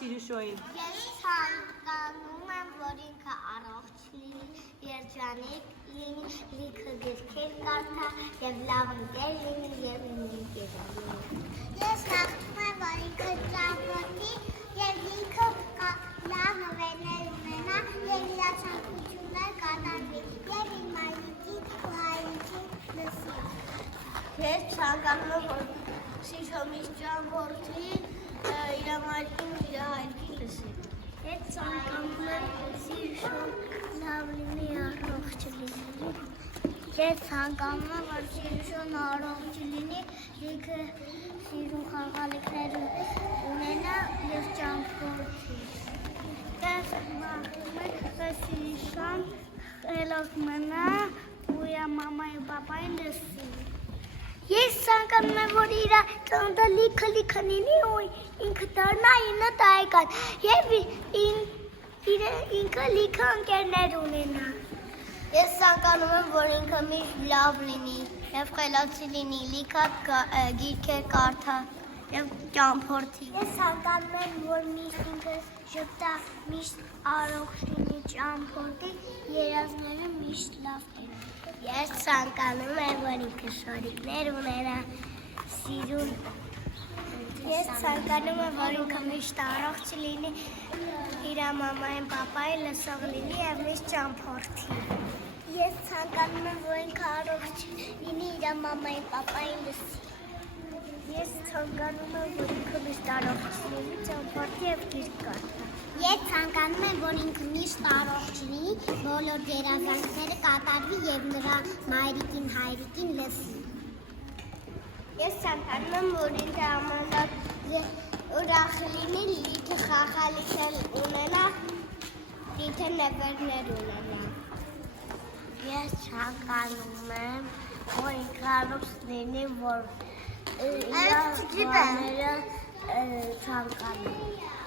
Սիրուշոյին։ Ես ցանկանում եմ, որ ինքը առողջ լինի, երջանիկ լինի, լիքը գրքեր կարդա եւ լավ ընկեր լինի եւ ինքնին։ Ես ցանկում եմ, որ ինքը ճամփորդի եւ ինքը լավ նվերներ ունենա եւ իր ցանկությունները կատարվի եւ իր մայրիկի ու հայրիկի լսի։ Ես ցանկանում եմ, որ Սիրուշոյին ճամփորդի իր մայրիկին ու իր հայրիկին լսի։ Ես ցանկանում եմ Սիրուշոյին լավ լինի, առողջ լինի։ Ես ցանկանում եմ, որ Սիրուշոյին առողջ լինի, լիքը սիրուն խաղալիքներ ունենա եւ ճամփորդի։ Ես ցանկանում եմ, որ Սիրուշոյին լավ մնա ու իր մամայի ու պապային լսի։ Ես ցանկանում եմ, որ իր ծննդը լիքը լինի ու ինքը դառնա 9 տարեկան եւ ինքը լիքը ընկերներ ունենա։ Ես ցանկանում եմ, որ ինքը միշտ լավ լինի եւ խելացի լինի, լիքը գիրքեր կարդա եւ ճամփորդի։ Ես ցանկանում եմ, որ միշտ ինքը շփտա, միշտ առողջ լինի, ճամփորդի, երազները միշտ լավ լինի։ Ես ցանկանում եմ, որ ինքը շորիկներ ունենա, սիրուն։ Ես ցանկանում եմ, որ ինքը միշտ առողջ լինի, իր մամային, պապային լսող լինի եւ միշտ ճամփորդի։ Ես ցանկանում եմ, որ ինքը առողջ լինի, իր մամային, պապային լսի։ Ես ցանկանում եմ, որ ինքը միշտ առողջ լինի, ճամփորդի եւ գիրք կարդա։ Ես ցանկանում եմ, որ ինքը միշտ առողջ լինի, բոլոր երազանքները կատարվի եւ նրա մայրիկին, հայրիկին լսի։ Ես ցանկանում եմ, որ ինքը ամենօր ուրախ լինի, լիքը խաղալիքներ ունենա, լիքը նվերներ ունենա։ Ես ցանկանում եմ, որ ինքը առողջ լինի, որ իր բաները ցանկանում։